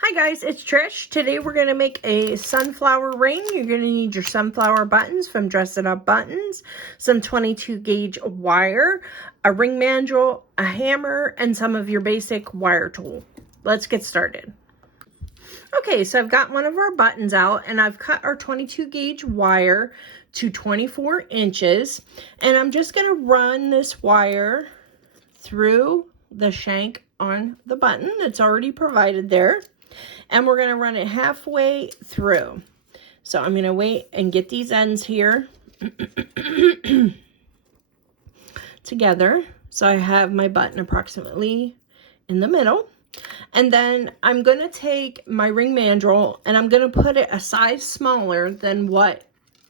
Hi guys, it's Trish. Today we're going to make a sunflower ring. You're going to need your sunflower buttons from Dress It Up Buttons, some 22 gauge wire, a ring mandrel, a hammer, and some of your basic wire tool. Let's get started. Okay, so I've got one of our buttons out and I've cut our 22 gauge wire to 24 inches. And I'm just going to run this wire through the shank on the button that's already provided there. And we're going to run it halfway through. So I'm going to wait and get these ends here together. So I have my button approximately in the middle. And then I'm going to take my ring mandrel and I'm going to put it a size smaller than what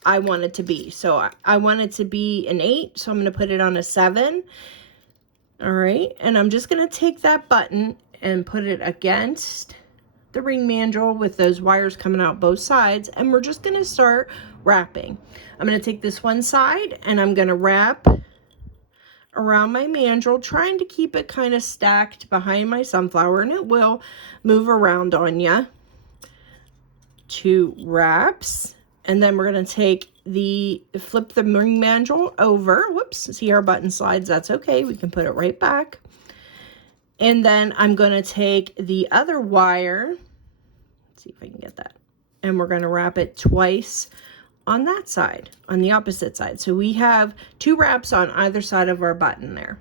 I want it to be. So I want it to be an 8. So I'm going to put it on a 7. All right. And I'm just going to take that button and put it against the ring mandrel with those wires coming out both sides, and we're just going to start wrapping. I'm going to take this one side and I'm going to wrap around my mandrel, trying to keep it kind of stacked behind my sunflower, and it will move around on you. 2 wraps, and then we're going to flip the ring mandrel over. Whoops, see our button slides, that's okay, we can put it right back. And then I'm going to take the other wire, let's see if I can get that, and we're going to wrap it twice on that side, on the opposite side. So we have 2 wraps on either side of our button there.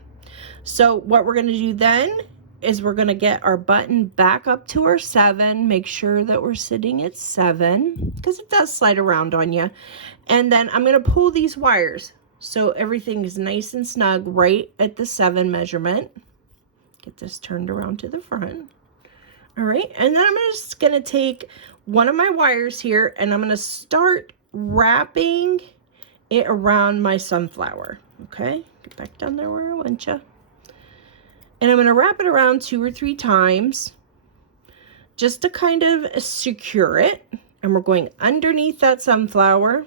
So what we're going to do then is we're going to get our button back up to our 7, make sure that we're sitting at 7, because it does slide around on you. And then I'm going to pull these wires so everything is nice and snug right at the 7 measurement. Get this turned around to the front. All right, and then I'm just going to take one of my wires here and I'm going to start wrapping it around my sunflower. Okay, get back down there where I want you. And I'm going to wrap it around 2 or 3 times just to kind of secure it. And we're going underneath that sunflower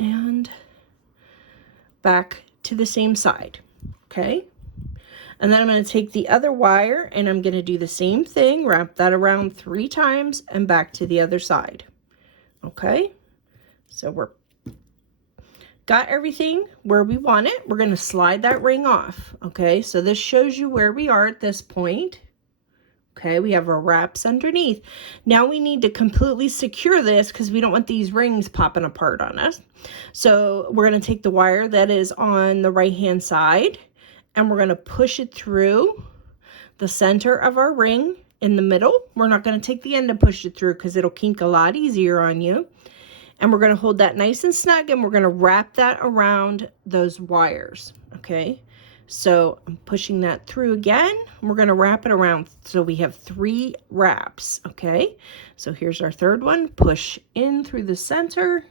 and back to the same side. Okay, and then I'm going to take the other wire and I'm going to do the same thing, wrap that around 3 times and back to the other side. Okay, so we're got everything where we want it. We're going to slide that ring off. Okay, so this shows you where we are at this point. Okay, we have our wraps underneath. Now we need to completely secure this because we don't want these rings popping apart on us. So we're going to take the wire that is on the right hand side and we're going to push it through the center of our ring in the middle. We're not going to take the end and push it through because it'll kink a lot easier on you. And we're going to hold that nice and snug and we're going to wrap that around those wires. Okay, so I'm pushing that through again. We're going to wrap it around so we have 3 wraps. Okay, so here's our 3rd one. Push in through the center,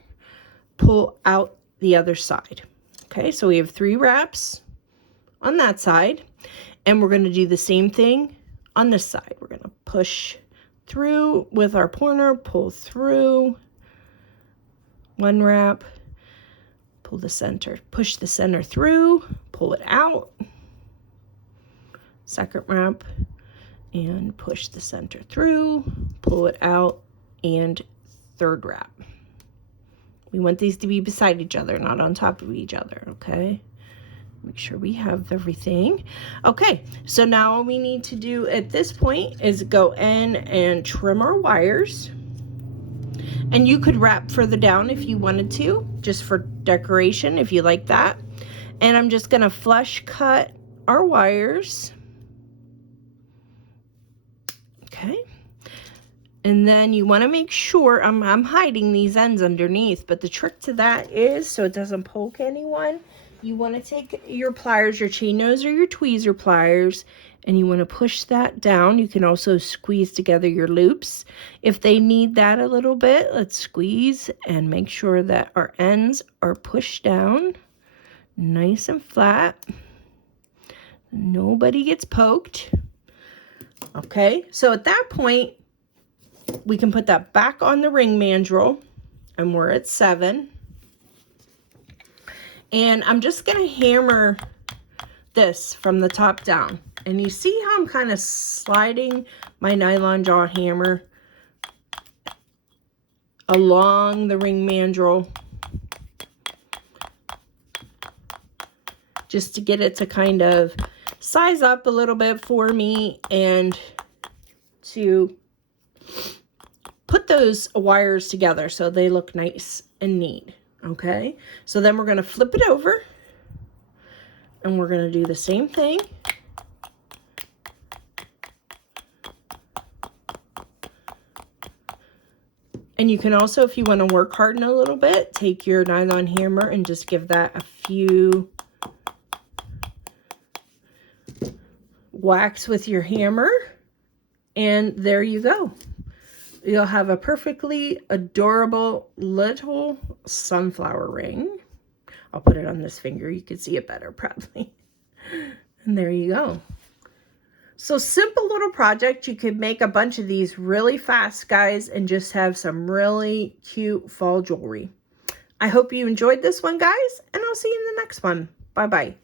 pull out the other side. Okay, so we have 3 wraps on that side, and we're going to do the same thing on this side. We're going to push through with our pointer, pull through 1 wrap, pull the center, push the center through, pull it out, 2nd wrap, and push the center through, pull it out, and 3rd wrap. We want these to be beside each other, not on top of each other, okay? Make sure we have everything. Okay, so now all we need to do at this point is go in and trim our wires. And you could wrap further down if you wanted to, just for decoration if you like that. And I'm just going to flush cut our wires. Okay. And then you want to make sure, I'm hiding these ends underneath, but the trick to that is, so it doesn't poke anyone, you want to take your pliers, your chain nose or your tweezer pliers, and you want to push that down. You can also squeeze together your loops. If they need that a little bit, let's squeeze and make sure that our ends are pushed down nice and flat. Nobody gets poked. Okay, so at that point, we can put that back on the ring mandrel, and we're at 7. And I'm just going to hammer this from the top down. And you see how I'm kind of sliding my nylon jaw hammer along the ring mandrel just to get it to kind of size up a little bit for me and to put those wires together so they look nice and neat. Okay, so then we're going to flip it over and we're going to do the same thing. And you can also, if you want to work harden a little bit, take your nylon hammer and just give that a few whacks with your hammer. And there you go. You'll have a perfectly adorable little sunflower ring. I'll put it on this finger. You can see it better probably. And there you go. So simple little project. You could make a bunch of these really fast, guys, and just have some really cute fall jewelry. I hope you enjoyed this one, guys, and I'll see you in the next one. Bye-bye.